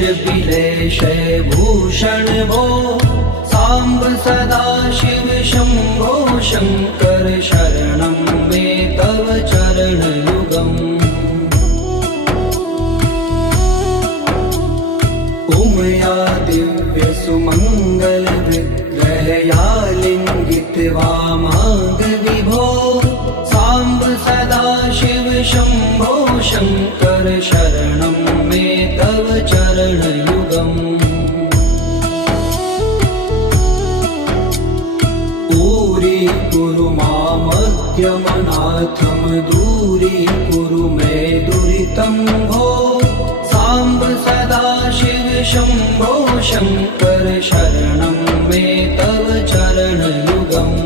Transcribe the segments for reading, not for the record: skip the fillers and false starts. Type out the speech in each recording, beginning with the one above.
विलेश भूषण भो सांब सदा शिव शंभो शंकर शरणं मे तव चरणयुगम् उमया दिव्य सुमंगल विग्रहया लिंगित वामांग विभो सांब सदा शिव शंभो शंकर शरणं मे तव चरणयुगम् दूरी मामद्यमनाथं दूरी कुरु मे दुरितं भो सांब सदा शिव शंभो शंकर शरणं मे तव चरणयुगम्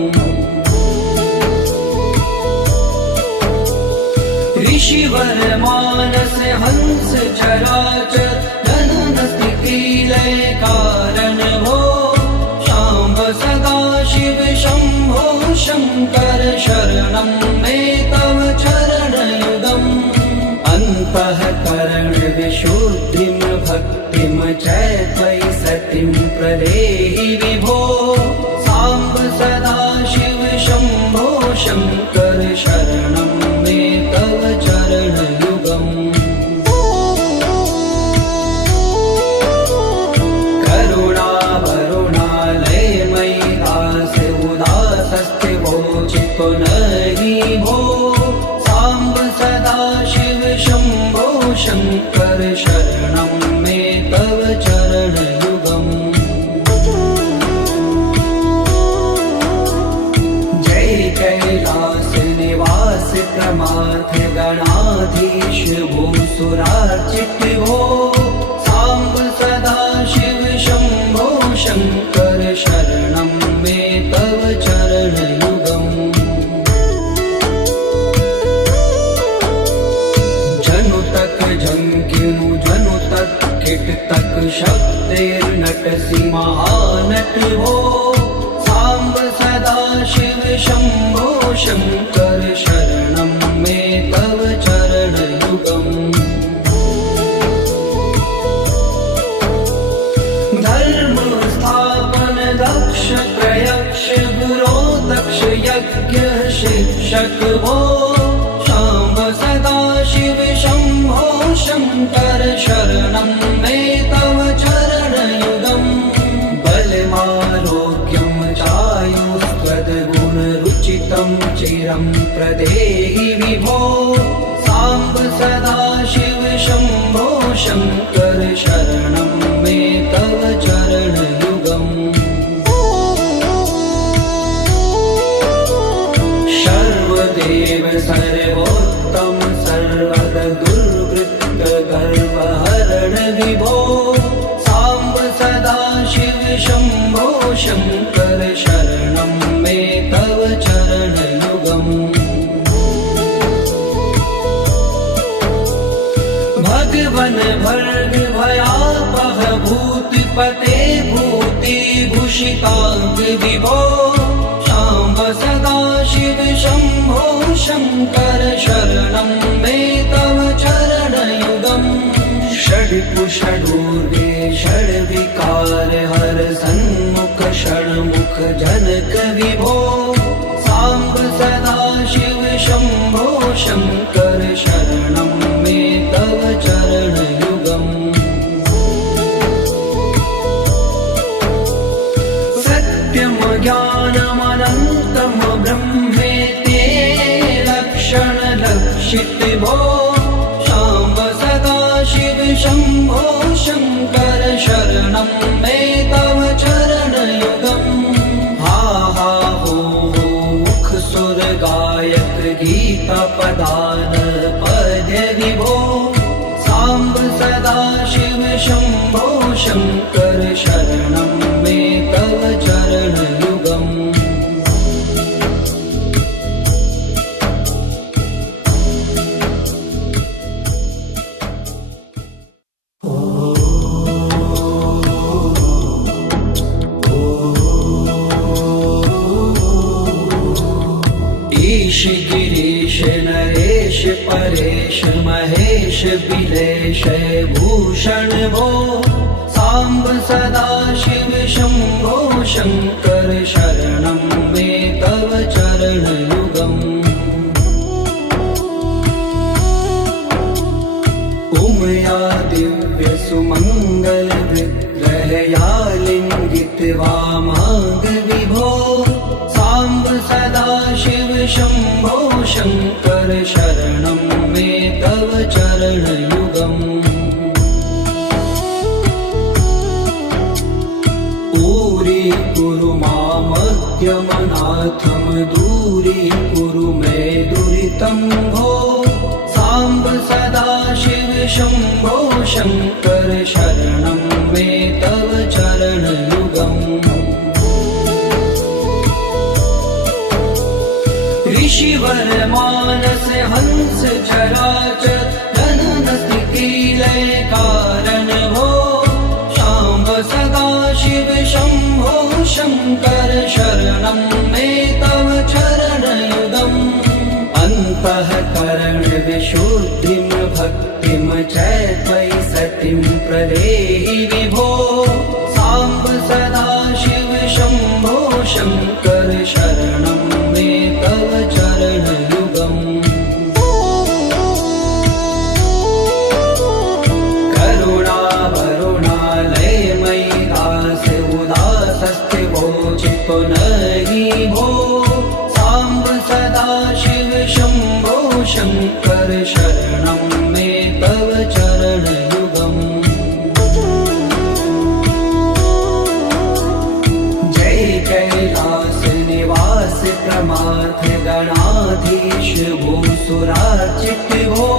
ऋषिवर मानस हंस चराचर जनन स्थिति लय कारण भो सांब सदा शिव शंभो शंकर शरणं मे तव चरणयुगम् अन्तःकरण विशुद्धिं भक्तिं च त्वयि सतिं प्रदेहि विभो सांब सदा शिव शंभो शंकर शरणं मे तव चरणयुगम् नहीं भो सांब सदा शिव शंभो शंकर शरणं मे तव चरणयुगम् जय कैलास निवास प्रमाथ गणाधीश भूसुरार्चित भो सांब सदा शिव शंभो शंकर शरणं मे तव चरणयुगम् झंकिनु जनु तक किट तक शब्देर्नटसि महानट हो सांब सदा शिव शंभो शंकर शरणं मे तव चरणयुगम् धर्म स्थापन दक्ष प्रयक्ष गुरो दक्ष यज्ञ शिक्षक हो सांब सदा शिव शंभो शंकर शरणं मे तव चरणयुगम् बलमारोग्यं चायुस्त्वद्गुणरुचितं चिरं प्रदेहि विभो सांब सदा शिव शंभो शंकर शरणं मे तव चरणयुगम् सर्वदेव सर्वोत्तम सर्वद दुर्वृत्त गर्वहरण विभो सांब सदा शिव शंभो शंकर शरणं मे तव चरणयुगम् भगवन भर्ग भयापह भूतिपते भूतिभूषितांग विभो सांब सदा शिव शंभो शंकर शरणं मे तव चरणयुगम् षड्कुषडूर्वे षड्विकार हर सन्मुख षण्मुख जनक विभो सांब सदा शिव शंभो शंकर शरणं मे तव चरणयुगम् सत्यं ज्ञानमनन्तं ब्रह्मेति लक्षण लक्षित भो सांब सदा शिव शंभो शंकर शरणं मे तव चरणयुगम् हा हा हो मुख सुर गायक गीता पदान पद्य विभो सांब सदा शिव शंभो शंकर शरणं मे तव चरणयुगम् ईश गिरीश नरेश परेश महेश विलेश भूषण भो साम्ब सदाशिव शम्भो शङ्कर शरणं मे तव चरणयुगम् उमया दिव्य सुमङ्गल विग्रहया लिङ्गित वामाङ्ग विभो साम्ब सदाशिव शम्भो शङ्कर शरणं मे तव चरणयुगम् दूरी मामद्यमनाथं दूरीकुरु मे दुरितं भो साम्ब सदाशिव शम्भो शङ्कर शरणं मे तव चरणयुगम् ऋषिवर मानस हंस चराचर जनन स्थिति लय कारण भो शाम्ब सदाशिव शम्भो शङ्कर शरणं मे तव चरणयुगम् अन्तःकरण विशुद्धिं भक्तिं च त्वयि सतिं प्रदेहि विभो साम्ब सदाशिव शम्भो शङ्कर शरणं मे तव चरणयुगम् चित्तो नहि भो साम्ब सदाशिव शम्भो शङ्कर शरणं मे तव चरणयुगम् जय कैलास निवास प्रमाथ गणाधीश भूसुरार्चित भो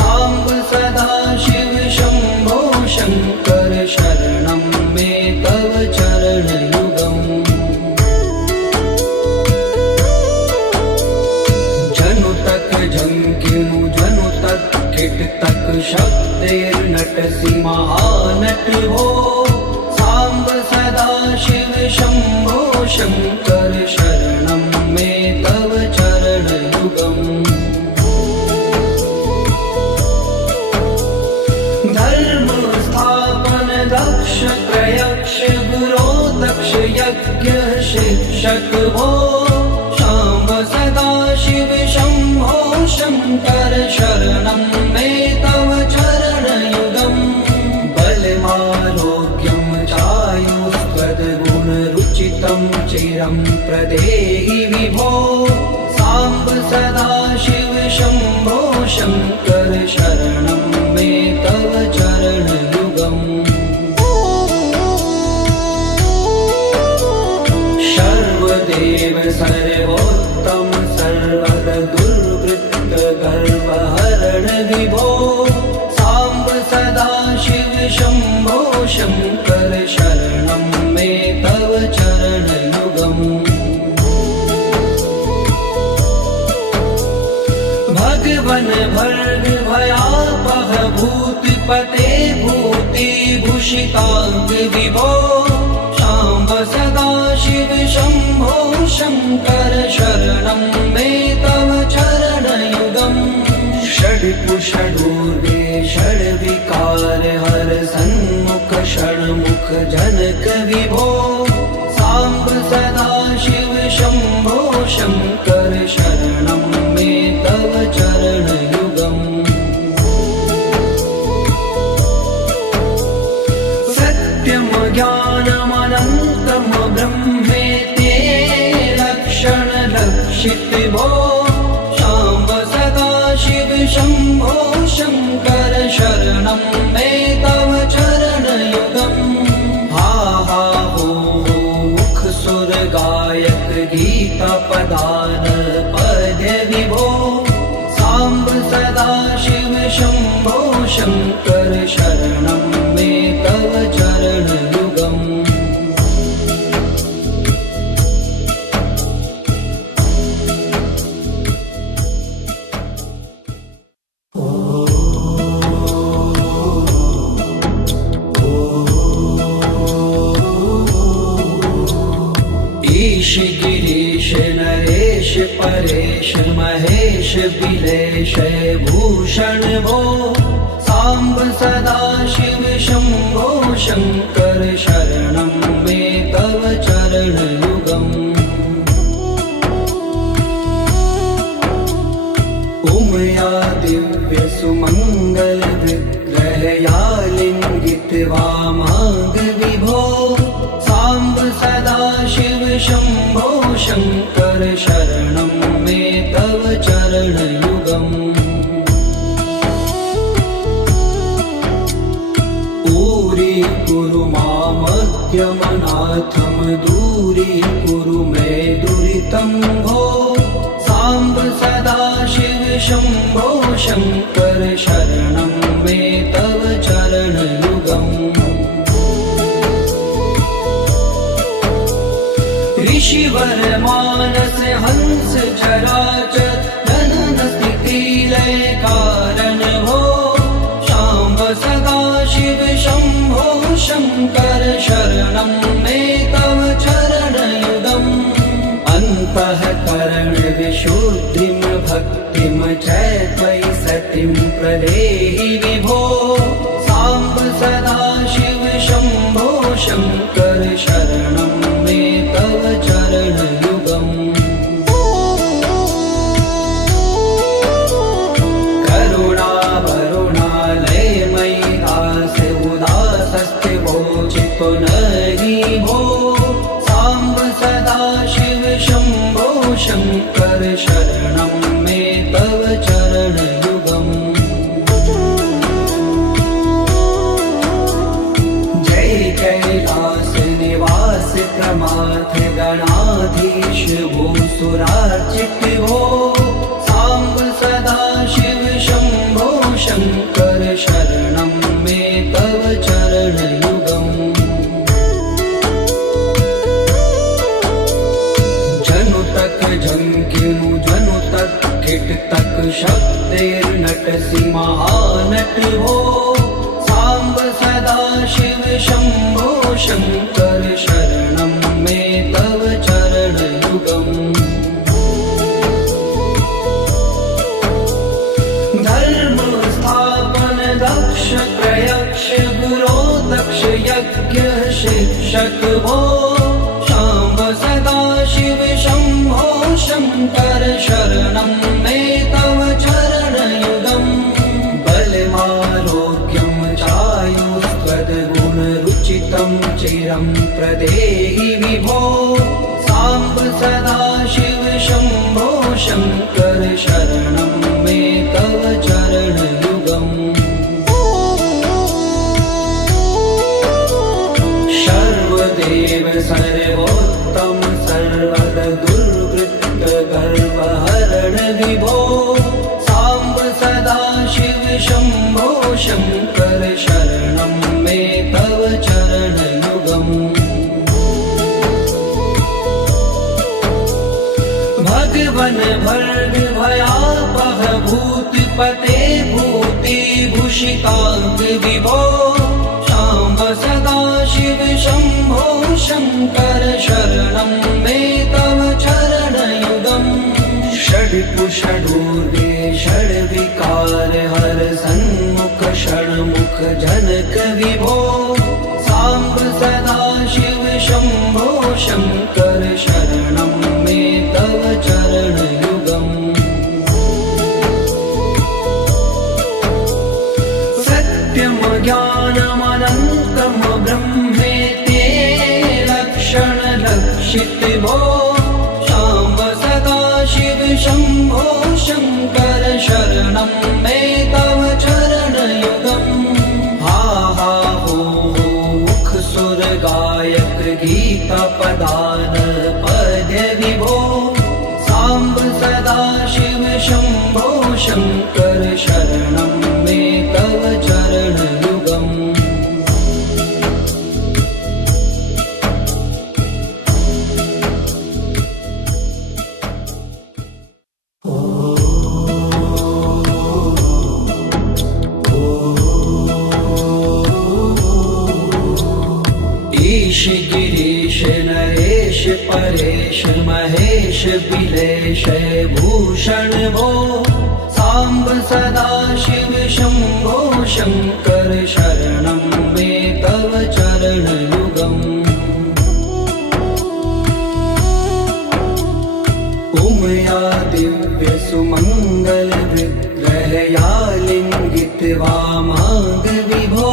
साम्ब सदाशिव शम्भो शङ्कर शरणं मे तव चरणयुगम् जंकिनु जनु तक किट तक शक्तिर्नटसि महानट हो साम्ब सदाशिव शम्भो शङ्कर शरणं मे तव चरणयुगम् धर्म स्थापन दक्ष प्रयक्ष गुरो दक्ष यज्ञ शिक्षक हो शाम्ब सदाशिव शम्भो शङ्कर शरणं मे तव चरणयुगम् बलमारोग्यं चायुस्त्वद्गुणरुचितं चिरं प्रदेहि विभो साम्ब सदाशिव शम्भो शङ्कर शरणं मे तव चरणयुगम् सर्वदेव सर्वोत्तम सर्वर दुर्वृत्त गर्वहरण विभो साम्ब सदाशिव शम्भो शङ्कर शरणं मे तव चरणयुगम् भगवन भर्ग भयापह भूतिपते भूतिभूषिताङ्ग विभो साम्ब सदाशिव शम्भो शङ्कर शरणं मे तव चरणयुगम् षड्पुषडूर्वे षड्विकार हर सन्मुख षण्मुख जनक विभो साम्ब सदाशिव शम्भो शङ्कर शरणं मे तव चरणयुगम् सत्यं ज्ञानमनन्तं ब्रह्मेति लक्षण लक्षित भो शाम्ब सदाशिव शम्भो शङ्कर शरणं मे तव चरणयुगम् हा हा हो मुख सुर गायक गीता पदान पद्य विभो साम्ब सदाशिव शम्भो शङ्कर शरणं मे तव चरणयुगम् ईश गिरीश नरेश परेश महेश बिलेश भूषण भो सांब सदा शिव शंभो शंकर शरणं मे तव चरणयुगम् उमया दिव्य सुमंगल विग्रहया लिंगित वामांग विभो सांब सदा शिव शंभो शंकर शरणं मे तव चरणयुगम् कुरु मामद्यमनाथं दूरीकुरु मे दुरितं भो सांब सदा शिव शंभो शंकर शरणं मे तव चरणयुगम् ऋषिवर मानस हंस चराचर जनन स्थिति लय कारण भो शाम्ब सदा शिव शंभो शंकर शरणं मे तव चरणयुगम् अन्तःकरण विशुद्धिं भक्तिं च त्वयि सतिं प्रदेहि विभो सांब सदा शिव शंभो शंकर शरणं मे तव चरणयुगम् नहीं भो सांब सदा शिव शंभो शंकर शरणं मे तव चरणयुगम् जय कैलास निवास प्रमाथ गणाधीश भूसुरार्चित भो सांब सदा शिव शंभो शंकर शरणं मे तव चरणयुगम् झंकिनु जनु तक किट तक शब्देर्नटसि महानट हो सांब सदा शिव शंभो शंकर शरणं मे तव चरणयुगम् धर्म स्थापन दक्ष प्रयक्ष गुरो दक्ष यज्ञ शिक्षक भो सांब सदा शिव शंभो शंकर शरणं मे तव चरणयुगम् बलमारोग्यं चायुस्त्वद्गुणरुचितं चिरं प्रदेहि विभो सांब सदा शिव शंभो शंकर शरणं मे तव चरणयुगम् सर्वदेव सर्वोत्तम सर्वद दुर्वृत्त गर्वहरण विभो सांब सदा शिव शंभो शंकर शरणं मे तव चरणयुगम् भगवन भर्ग भयापह भूतपते भूतिभूषितांग विभो सांब सदा शिव शंभो शंकर शरणं मे तव चरणयुगम् षड्कुषडूर्वे षड्विकार हर सन्मुख षण्मुख जनक विभो सांब सदा शिव शंभो शंकर शरणं मे तव चरणयुगम् सत्यं ज्ञानमनन्तं ब्रह्मेति लक्षण लक्षित भो सांब सदा शिव शंभो शंकर शरणं मे तव चरणयुगम् हा हा हो मुख सुर गायक गीता पदान पद्य विभो सांब सदा शिव शंभो शंकर शरणं मे तव चरणयुगम् गिरीश नरेश परेश महेश बिलेश भूषण भो सांब सदा शिव शंभो शंकर शरणं मे तव चरणयुगम् उमया दिव्य सुमंगल विग्रहया लिंगित वामांग विभो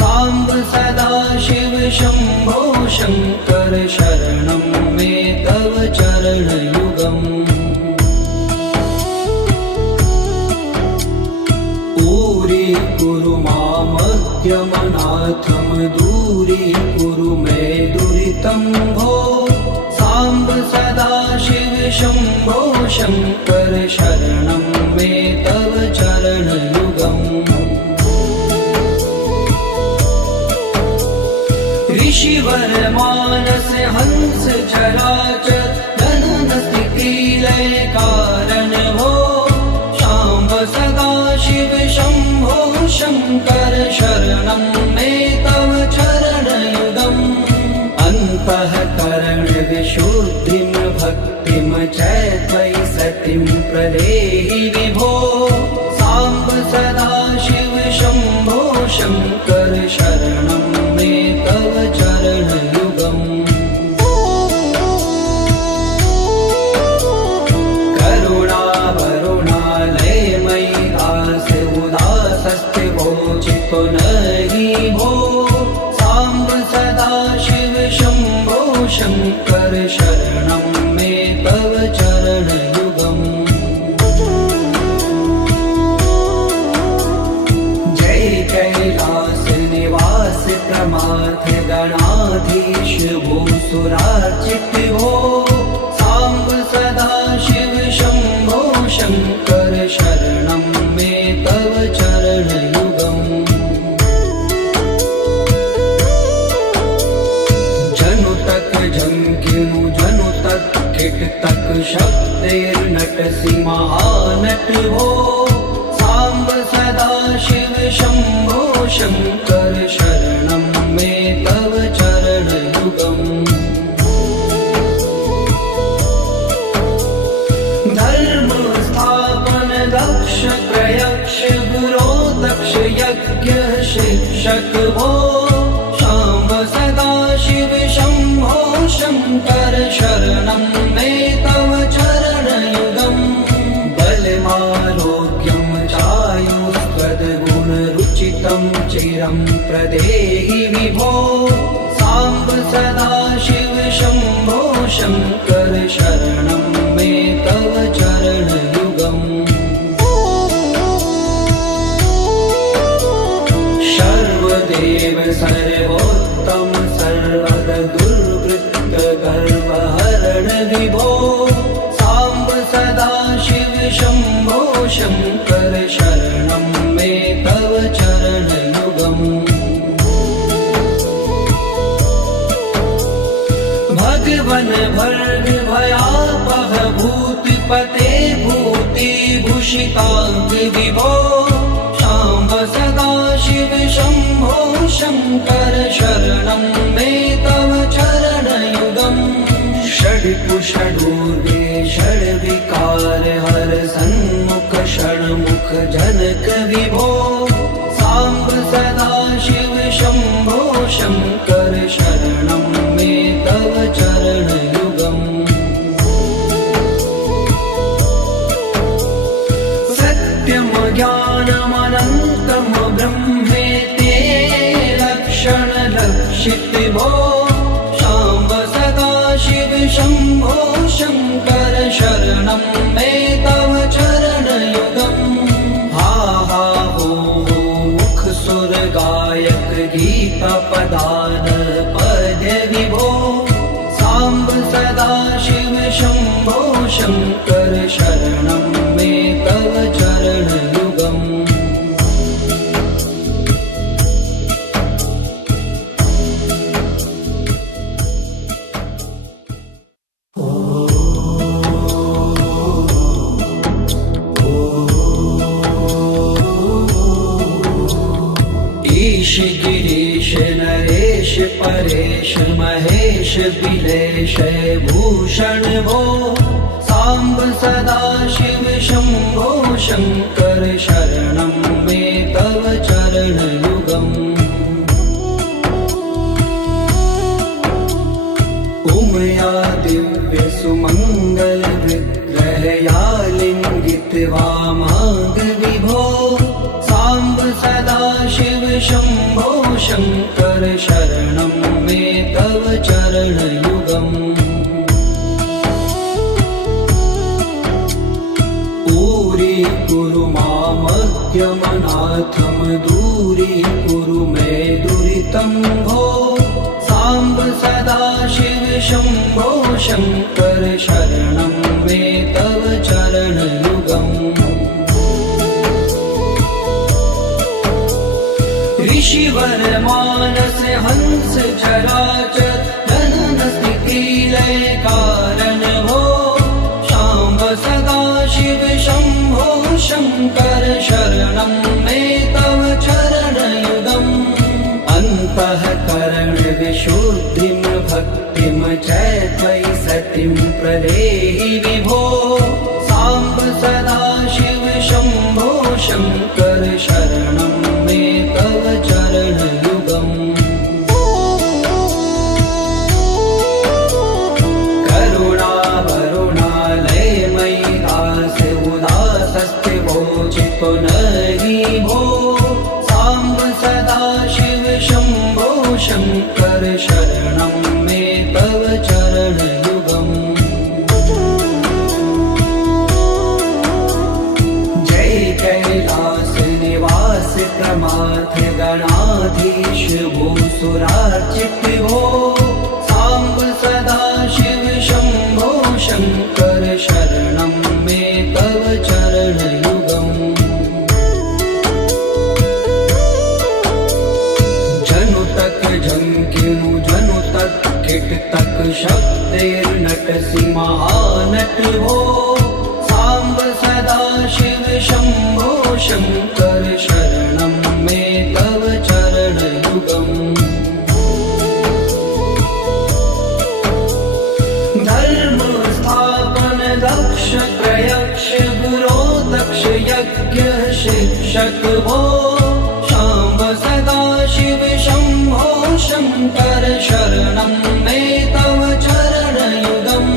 सांब सदा शिव शंभो शंकर शरणं मे तव चरणयुगम् कुरु मामद्यमनाथं दूरीकुरु मे दुरितं भो सांब सदा शिव शंभो शंकर शरणं मे तव चरणयुगम् ऋषिवर मानस हंस चराचर जनन स्थिति लय कारण भो सांब सदा शिव शंभो शंकर शरणं मे तव चरणयुगम् अन्तःकरण विशुद्धिं भक्तिं च त्वयि सतिं प्रदेहि विभो सांब सदा शिव शंभो शंकर शरणं मे तव चरणयुगम् चितो नहि भो सांब सदा शिव शंभो शंकर शरणं मे तव चरणयुगम् जय कैलास निवास प्रमाथ गणाधीश भूसुरार्चित भो सांब सदा शिव शंभो शंकर शरणं मे तव चरणयुगम् जनु तक झंकिनु जनु तक किट तक शब्दैर्नटसि महानट भो सांब सदा शिव शंभो शंकर शरणं मे तव चरणयुगम् धर्म स्थापन दक्ष प्रयक्ष गुरो दक्ष यज्ञ शिक्षक भो सांब सदा शिव शंभो शंकर शरणं मे तव चरणयुगम् बलमारोग्यं चायुस्त्वद्गुणरुचितं चिरं प्रदेहि विभो सांब सदा शिव शंभो शंकर शरणं मे तव चरणयुगम् सर्वदेव सर्वोत्तम सर्वद दुर्वृत्त गर्वहरण विभो सांब सदा शिव शंभो शंकर शरणं मे तव चरणयुगम् भगवन भर्ग भयापह भूतिपते भूतिभूषितांग विभो सांब सदा शिव शंभो शंकर शरणं मे तव चरणयुगम् षड्कुषडूर्वे षड्विकार हर सन्मुख षण्मुख जनक विभो सांब सदा शिव शंभो शंकर शरणं मे तव चरणयुगम् सत्यं ज्ञानमनन्तं ब्रह्मेति लक्षण लक्षित भो सांब सदा शिव शंभो शंकर शरणं मे तव चरणयुगम् हा हा हो मुख सुर गायक गीता पदान पद्य विभो सांब सदा शिव शंभो शंकर शरणं मे तव चरणयुगम् महेश बिलेश भूषण भो सांब सदा शिव शंभो शंकर शरणं मे तव चरण युगम् उमया दिव्य सुमंगल विग्रहया लिंगित वामांग विभो सांब सदा शिव शंभो शंकर शरणं मे तव चरण युगम् पूरी कुरु मामज्ञमनाथम दूरी कुरु मे दुरितं भो सांब सदा शिव शंभो शंकर शरणं मे तव चरण युगम् ऋषिवर मानस हंस चराचर जनन स्थिति लय कारण भो शाम्ब सदा शिव शंभो शंकर शरणं मे तव चरण युगम् अन्तःकरण विशुद्धिं भक्तिं च त्वयि सतिं प्रदेहि विभो सांब सदा शिव शंभो शंकर शरणं मे तव चरण युगम् करुणा वरुणालय मयि दास उदासस्ते वोचितो नहि भो सांब सदा शिव शंभो शंकर शरणं मे तव चरण युगम् जय कैलास निवास प्रमाथ गणाधीश भूसुरार्चित भो सांब सदा शिव शंभो शंकर शरणं मे तव चरण युगम् जनु तक झंकिनु जनु तक किट तक शब्देर्नटसि महानट भो सांब सदा शिव शंभो शंकर शरणं मे तव चरण युगम् धर्म स्थापन दक्ष प्रयक्ष गुरो दक्ष यज्ञ शिक्षक भो शाम्ब सदा शिव शंभो शंकर शरणं मे तव चरण युगम्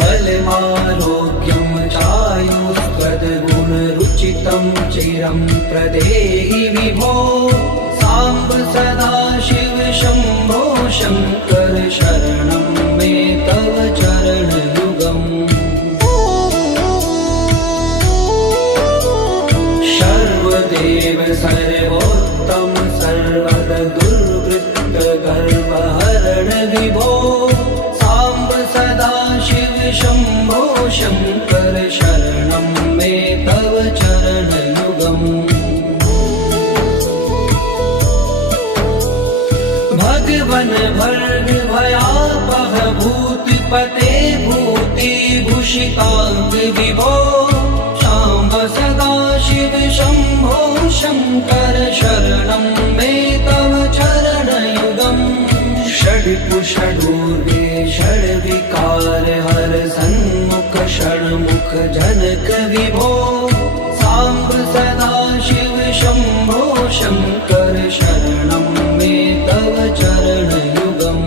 बलमारोग्यं चायुस्त्वद्गुणरुचितं चिरं प्रदेहि विभो सांब सदा शिव शंभो शंकर शरणं मे तव चरण युगम् सर्वदेव सर्वोत्तम सर्वद दुर्वृत्त गर्वहरण विभो सांब सदा शिव शंभो शंकर शरणं मे तव चरण युगम् भगवन भर्ग भयापह भूतिपते भूति भूषितांग विभो सांब सदा शिव शंभो शंकर शरणं मे तव चरण युगम् षड्पुषडूर्वे षड्विकार हर सन्मुख षण्मुख जनक विभो सांब सदा शिव शंभो शंकर शरणं मे तव चरण युगम्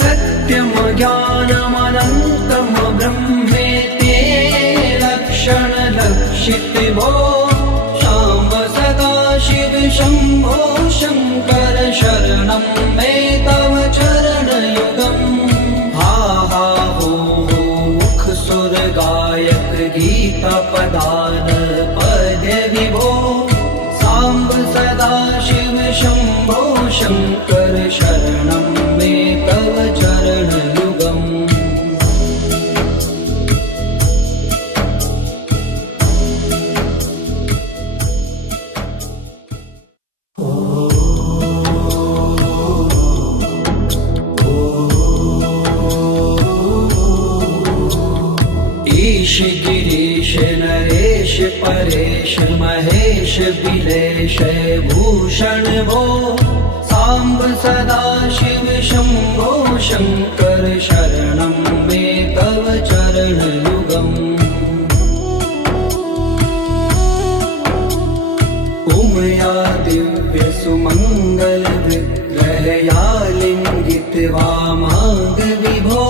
सत्यम ज्ञानमनन्तं ब्रह्मेति लक्षण लक्षित भो सांब सदा शिव शंभो शंकर शरणं मे तव चरण युगम् हा हा हो मुख सुर गायक गीता पदान पद्य विभो सांब सदा शिव शंभो शंकर शरणं मे तव चरण युगम् ईश गिरीश नरेश परेश महेश भूषण भो साम्ब सदा शिव शम्भो शङ्कर शरणं मे तव चरणयुगम् उमया दिव्य सुमङ्गल विग्रहया लिङ्गित वामाङ्ग विभो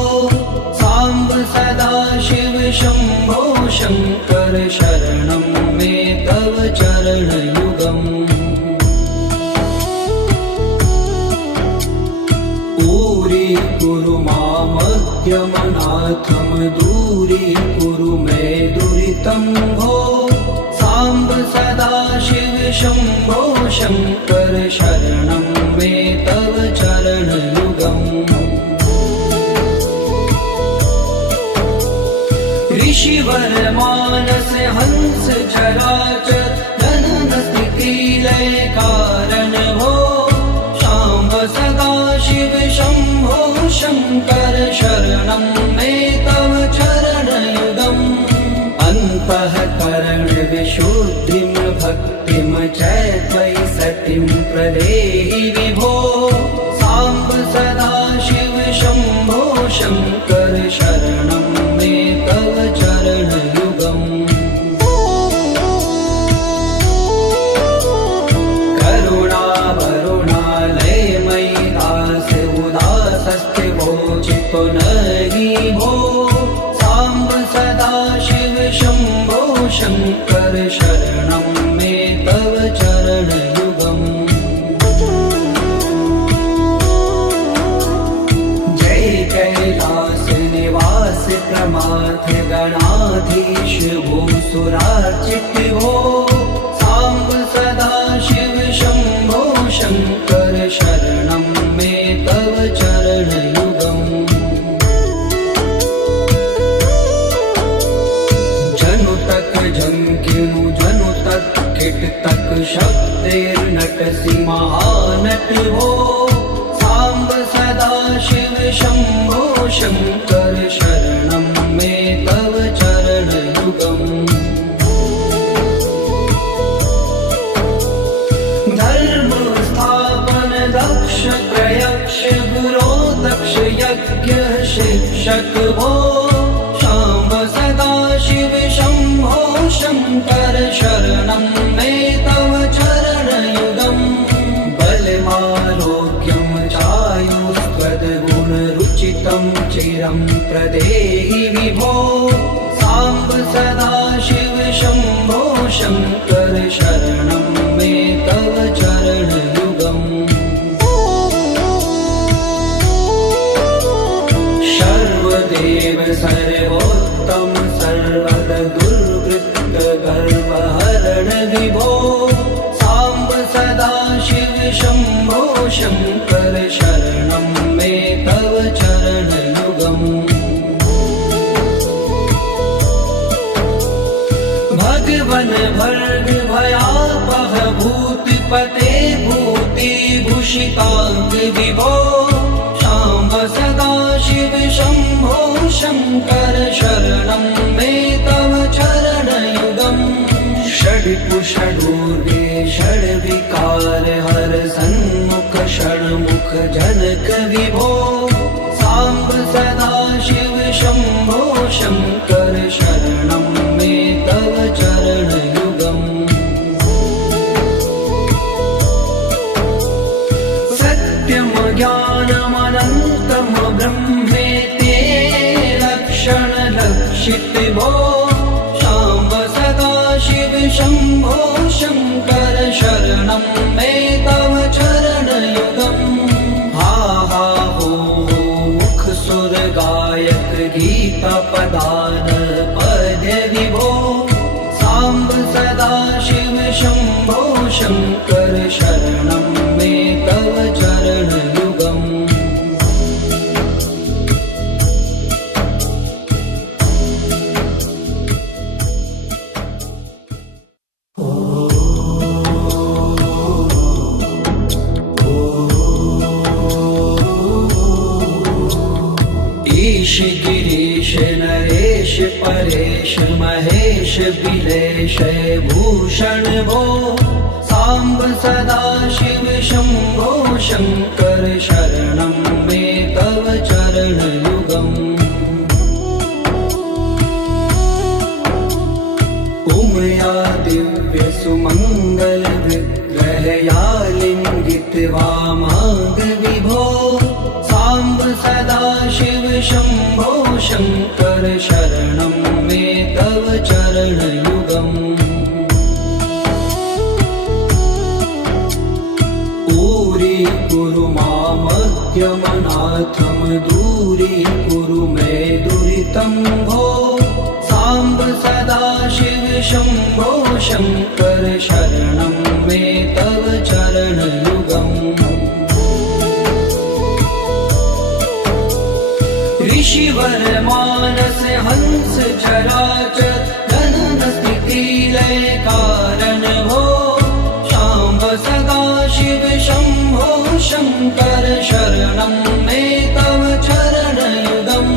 साम्ब सदा शिव शम्भो शङ्कर शरणं मे तव चरणयुगम् कुरु मामद्यमनाथं दूरीकुरु मे दुरितं भो साम्ब सदा शिव शम्भो शङ्कर शरणं मे तव चरणयुगम् ऋषिवर मानस हंस चराचर जनन स्थिति लय कारण भो शाम्ब सदा शिव शम्भो शङ्कर शरणं मे तव चरणयुगम् अन्तःकरण विशुद्धिं भक्तिं च त्वयि सतिं प्रदेहि विभो साम्ब सदा शिव शम्भो शङ्कर शरणं मे तव चरणयुगम् पुनरि भो साम्ब सदा शिव शम्भो शङ्कर शरणं मे तव चरणयुगम् जय कैलास निवास प्रमाथ गणाधीश भूसुरार्चित भो साम्ब सदा शिव शम्भो शङ्कर शरणं मे तव चरणयुगम् झंकिनु जनु तक किट तक शब्देर्नटसि महानट भो साम्ब सदा शिव शम्भो शङ्कर शरणं मे तव चरणयुगम् धर्म स्थापन दक्ष प्रयक्ष गुरो दक्ष यज्ञ शिक्षक भो शाम्ब सदा शिव शम्भो शङ्कर शरणं मे तव चरणयुगम् बलमारोग्यं चायुष्वद्गुणरुचितं चिरं प्रदेहि विभो साम्ब सदा शिव शम्भो शङ्कर शरणं मे तव चरणयुगम् सर्वदेव सर्वोत्तम सर्वद दुर्वृत्त गर्वहरण विभो साम्ब सदा शिव शम्भो शङ्कर शरणं मे तव चरणयुगम् भगवन भर्ग भयापह भूतिपते भूतिभूषिताङ्ग विभो शाम्ब सदा शिव शम्भो शङ्कर शरणं मे तव चरणयुगम् षड्कुषडूर्वे षड्विकार हर सन्मुख षण्मुख जनक विभो साम्ब सदा शिव शम्भो शङ्कर शरणं मे तव चरणयुगम् सत्यं ज्ञानमनन्तं ब्रह्मेति लक्षणलक्षित भो शाम्ब सदा शिव शम्भो शङ्कर शरणं मे तव चरणयुगम् हा हा हो मुख सुर गायक गीता पदान पद्य विभो साम्ब सदा शिव शम्भो शङ्कर शरणं मे तव चरणयुगम् परेश महेश बिलेश भूषण भो सांब सदा शिव शंभो शंकर शरणं मे तव चरणयुगम् उमया दिव्य सुमंगल विग्रहया लिंगित वामांग विभो सांब सदा शिव शंभो शंकर शरणं मे तव चरणयुगम् कुरु मामद्यमनाथं दूरीकुरु मे दुरितं भो सांब सदा शिव शंभो शंकर शरणं मे तव चरणयुगम् ऋषिवर मानस हंस चराचर जनन स्थिति लय कारण भो सांब सदा शिव शंभो शंकर शरणं मे तव चरणयुगम्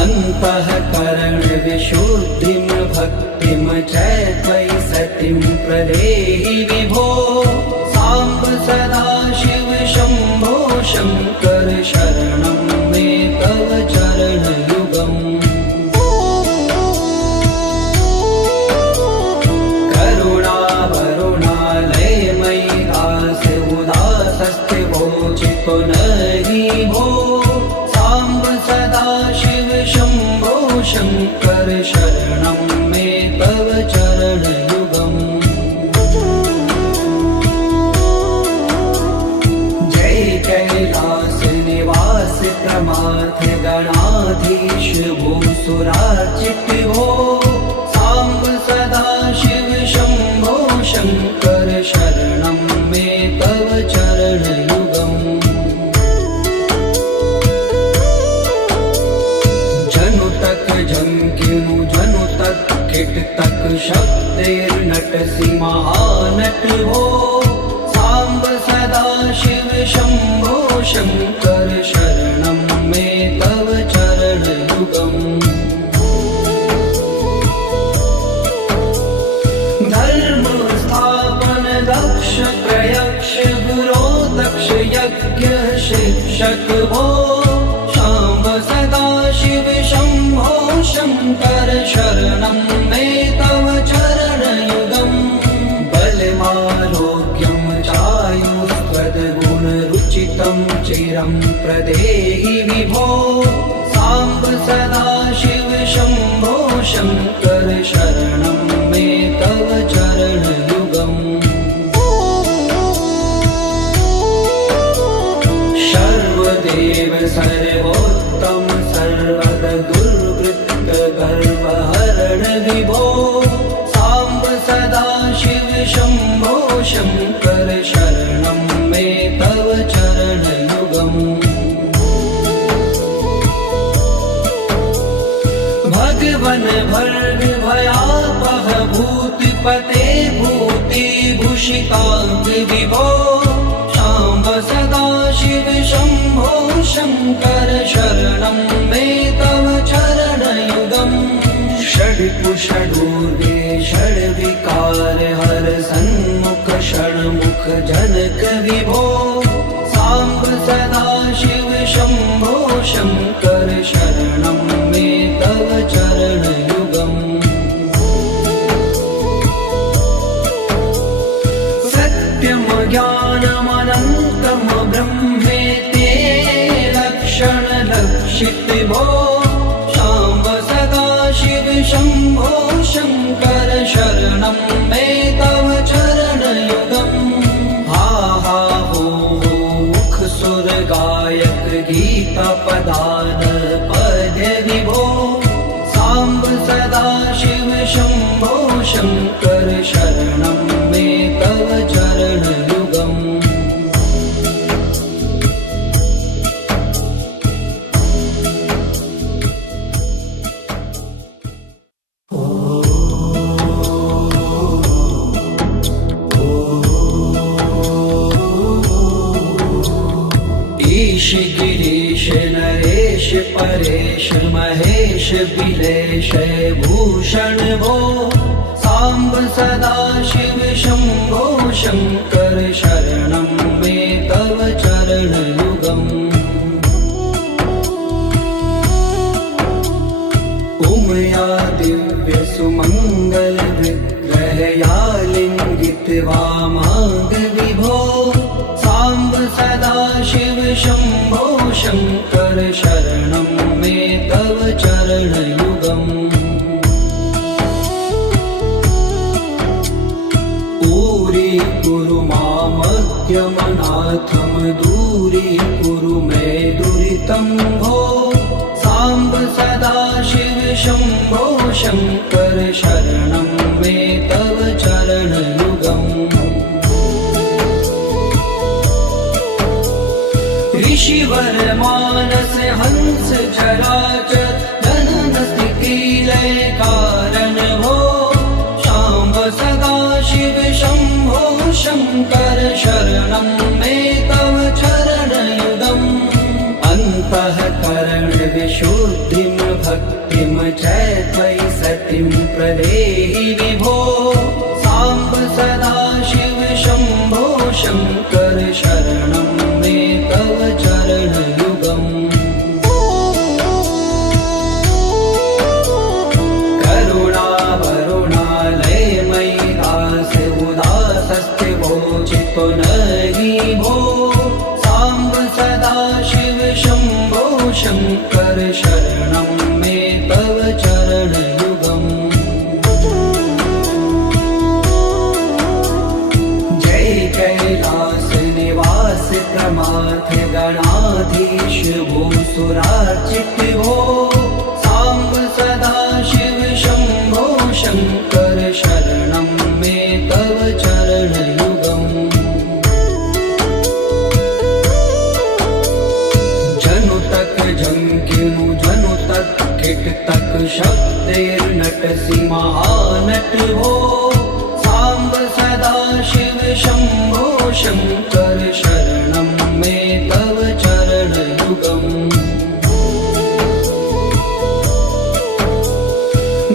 अन्तःकरण विशुद्धिं भक्तिं च त्वयि सतिं प्रदेहि विभो सांब सदा शिव शंभो शंकर शरणं मे तव चरणयुगम् करुणावरुणालयमयि दास उदासस्थिवोचितो नहि भो सांब सदा शिव शंभो शंकर शरणं मे तव चरणयुगम् जय कैलास निवास प्रमाथ गणाधीश भूसुरार्चित भो सांब सदा शिव शंभो शंकर शरणं मे तव चरणयुगम् जनु तक जंकिनु जनु तक किट तक शब्दैर्नटसि महानट भो सांब सदा शिव शंभो शंकर शरणं मे तव चरणयुगम् धर्म स्थापन दक्ष प्रयक्ष गुरो दक्ष यज्ञ शिक्षक भो सांब सदा शिव शंभो शंकर शरणं मे तव चरणयुगम् बलमारोग्यं चायुस्त्वद्गुणरुचितं चिरं प्रदेहि विभो सांब सदा शिव शंभो शंकर शरणं मे तव चरणयुगम् सर्वदेव सर्वोत्तम सर्वद दुर्वृत्त गर्वहरण विभो सांब सदा शिव शंभो शंकर शरणं मे तव चरणयुगम् भगवन भर्ग भयापह भूतिपते भूतिभूषितांग विभो सांब सदा शिव शंभो शंकर शरणं मे तव चरणयुगम् षड्कुषडूर्गे षड्विकार हर सन्मुख षण्मुख जनक विभो सांब सदा शिव शंभो शंकर शरणं मे तव चरणयुगम् सत्यं ज्ञानमनन्तं ब्रह्मेति लक्षण लक्षित भो सांब सदा शिव शंभो शंकर शरणं मे तव चरणयुगम् हा हा हो मुख सुर गायक गीता पदान पद्य विभो सांब सदा शिव शंभो शंकर शरणं मे तव चरणयुगम् ईश गिरीश नरेश परेश महेश बिलेश भूषण भो सांब सदाशिव शंभो शंकर शरणं मे तव चरणयुगम् उमया दिव्य सुमंगल विग्रहया लिंगित वामांग विभो सांब सदाशिव शंभो शंकर शरणं मे तव चरणयुगम् दूरी मामज्ञमनाथं दूरी कुरु मे दुरितं भो सांब सदाशिव शंभो शंकर शरणं मे तव चरणयुगम् ऋषिवर मानस हंस चराचर जनन स्थिति लय कारण भो सांब सदाशिव शंभो शंकर शरणं मे तव चरणयुगम् अन्तःकरण विशुद्धिं भक्तिं च त्वयि सतिं प्रदेहि विभो सांब सदाशिव शंभो शंकर शरणं मे तव चरणयुगम् करुणावरुणालयमयि दास उदासस्ते वोचितो नहि भो सांब सदाशिव शंभो शंकर शरणं मे तव चरणयुगम् जय कैलास निवास प्रमाथ गणाधीश भूसुरार्चित भो सांब सदाशिव शंभो शंकर शरणं मे तव चरणयुगम् जनु तक झंकिनु जनु तक किट तक शब्दैर्नटसि महानट हो सांब सदाशिव शंभो शंकर शरणं मे तव चरणयुगम्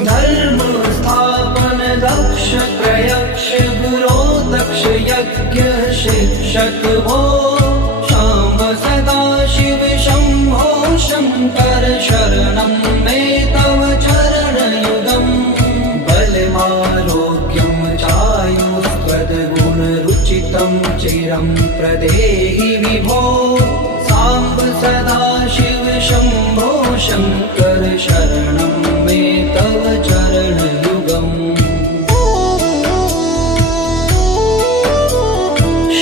धर्म स्थापन दक्ष प्रयक्ष गुरो दक्ष यज्ञ शिक्षक भो सांब सदाशिव शंभो शंकर शरणं मे तव चरणयुगम् बलमारोग्यं चायुस्त्वद्गुणरुचितं चिरं प्रदेहि विभो सांब सदाशिव शंभो शंकर शरणं मे तव चरणयुगम्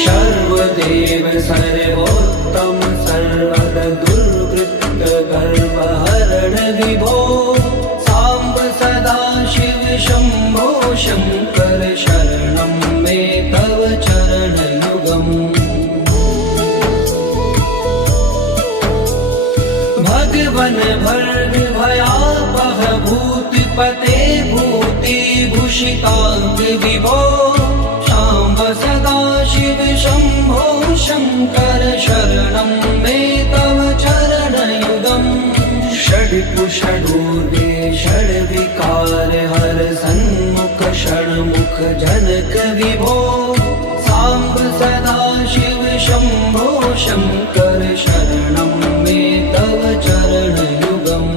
सर्वदेव सर्वोत्तम सर्वद दुर्वृत्त गर्वहरण विभो सांब सदाशिव शंभो शंकर शरणं मे तव चरणयुगम् भगवन भर्ग भयापह भूतिपते भूतिभूषितांग विभो सांब सदाशिव शंभो शंकर शरणं मे तव चरणयुगम् षड्कुषडूर्वे षड्विकार हर सन्मुख षण्मुख जनक विभो सांब सदाशिव शंभो शंकर शरणं मे तव चरणयुगम्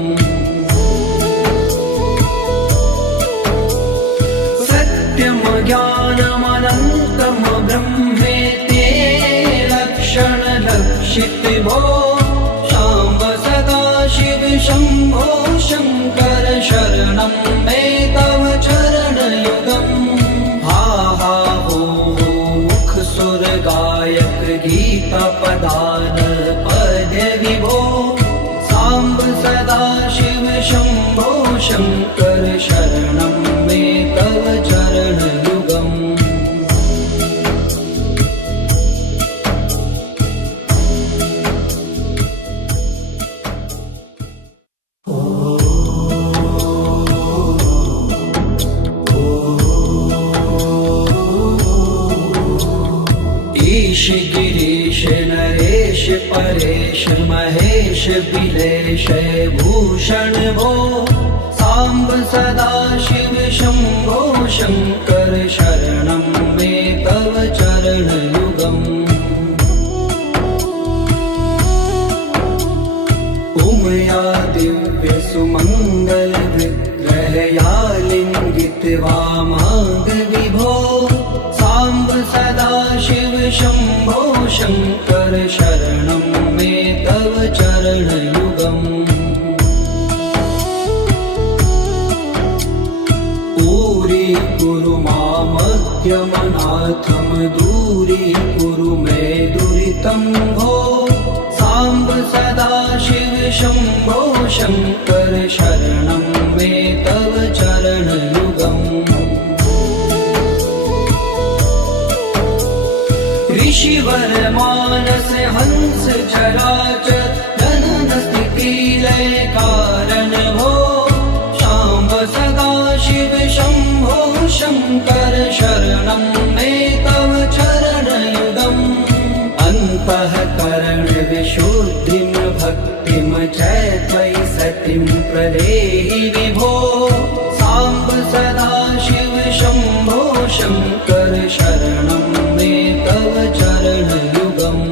सत्यं ज्ञानमनन्तं ब्रह्मेति लक्षण लक्षित भो सांब सदाशिव शंभो शंकर शरणं मे तव चरणयुगम् हा हा हो मुख सुर गायक गीता पदान पद्य विभो सांब सदाशिव शंभो शंकर शरणं मे तव चरणयुगम् ईश गिरीश नरेश परेश महेश बिलेश भूषण भो सांब सदा शिव शंभो शंकर शरणं मे तव चरण युगम् उमया दिव्य सुमंगल विग्रहया लिंगित वामांग विभो सांब सदा शिव शंभो शंकर शरणं मे तव चरण युगम् पूरी कुरु मामद्यमनाथम दूरी कुरु मे दुरितं भो सांब सदा शिव शंभो शंकर शरणं मे तव चरण युगम् ऋषिवर मानस हंस चराचर जनन स्थिति लय कारण भो सांब सदा शिव शंभो शंकर शरणं मे तव चरण युगम् अन्तःकरण विशुद्धिं भक्तिं च त्वयि सतिं प्रदेहि विभो सांब सदा शिव शंभो शंकर शरणं मे तव चरण युगम्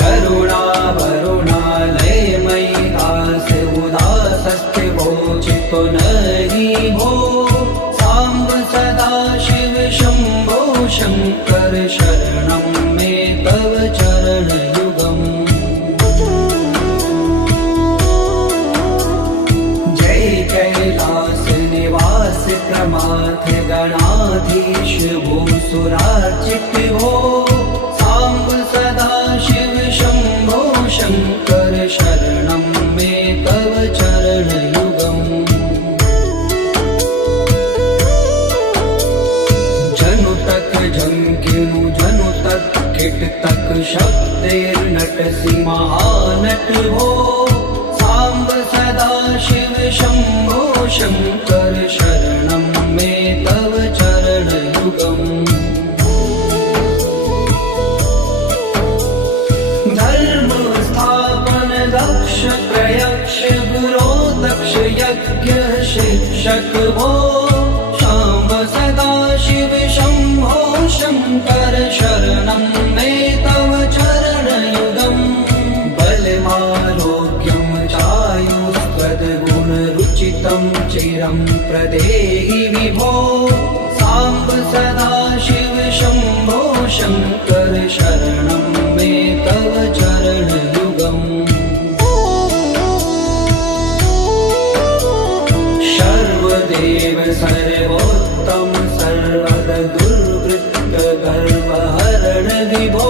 करुणा वरुणालय मयि दास उदासस्ते वोचितो नहि भो सांब सदा शिव शंभो शंकर शरणं मे तव चरण युगम् जय कैलास निवास प्रमाथ गणाधीश भूसुरार्चित भो सांब सदा शिव शंभो शंकर शरणं मे तव चरण युगम् जनु तक झंकिनु जनु तक किट तक शब्देर्नटसि महानट भो सांब सदा शिव शंभो शंकर शरणं मे तव चरण युगम् धर्म स्थापन दक्ष प्रयक्ष गुरो दक्ष यज्ञ शिक्षक भो सांब सदा शिव शंभो शंकर शरणं मे तव चरण युगम् बलमारोग्यं चायुस्त्वद्गुण रुचितं चिरं प्रदेहि विभो सांब सदा शिव शंभो शंकर शरणं मे तव चरण युगम् सर्वदेव सर्वोत्तम सर्वद दुर्वृत्त गर्वहरण विभो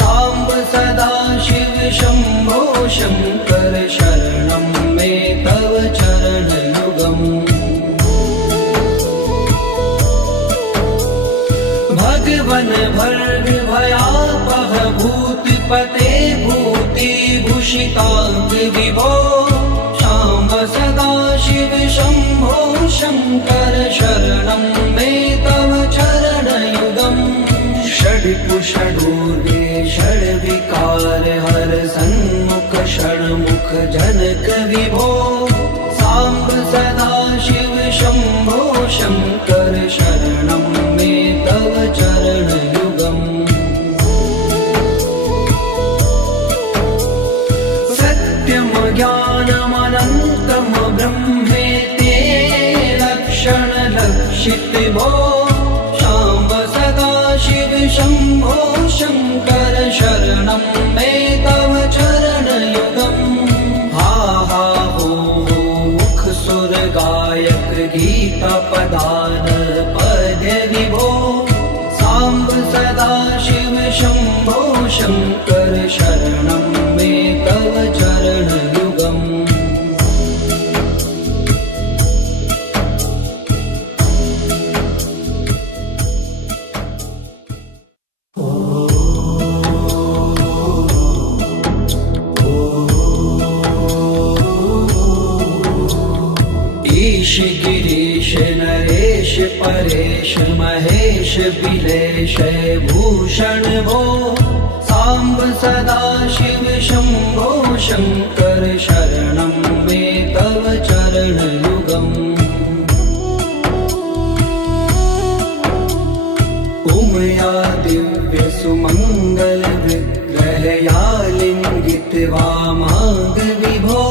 सांब सदा शिव शंभो शंकर शरणं मे तव चरण युगम् भगवन भर्ग भयापह भूतिपते भूति भूषितांग विभो सांब सदा शिव शंभो शंकर शरणं मे तव चरण युगम् षड्कुषडूर्वे षड्विकार हर सन्मुख षण्मुख जनक विभो सांब सदा शिव शंभो शंकर शरणं मे तव चरण युगम् सत्यम ज्ञानमनन्तं ब्रह्मेते लक्षण लक्षित भो सांब सदा शिव शंभो शंकर शरणं मे तव चरण युगम् हा हा हो मुख सुर गायक गीता पदान पद्य विभो सांब सदा शिव शंभो शंकर शरणं मे तव चरण युगम् ईश गिरीश नरेश परेश महेश बिलेश भूषण भो सांब सदाशिव शंभो शंकर शरणं मे तव चरणयुगम् उमया दिव्य सुमंगल विग्रहया लिंगित वामांग विभो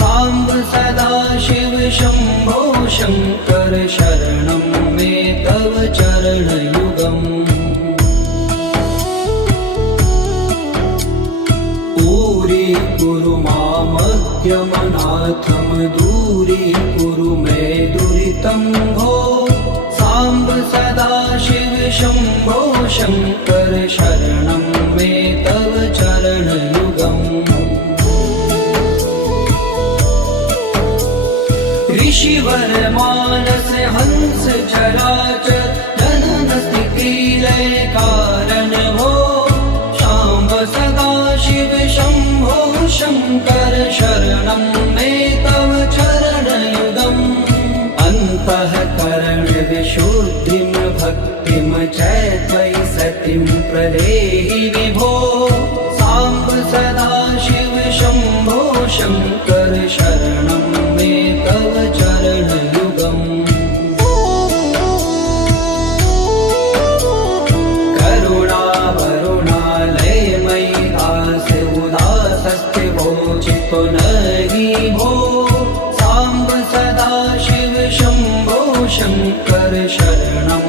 सांब सदाशिव शंभो शंकर शरणं मे तव चरणयुगम् दूरी मामज्ञमनाथम दूरी कुरु मे दुरितं भो सांब सदाशिव शंभो शंकर शरणं मे तव चरणयुगम् ऋषिवर मानस हंस चराचर जनन स्थिति लय कारण भो सांब सदाशिव शंभो शंकर शरणं मे तव चरणयुगम् अन्तःकरण विशुद्धिं भक्तिं च त्वयि सतिं प्रदेहि विभो सांब सदाशिव शंभो शंकर शरणं मे तव चरणयुगम् करुणा वरुणालयमयि दास उदासस्ते वोचितो नहि भो सांब सदाशिव शंभो शंकर शरणं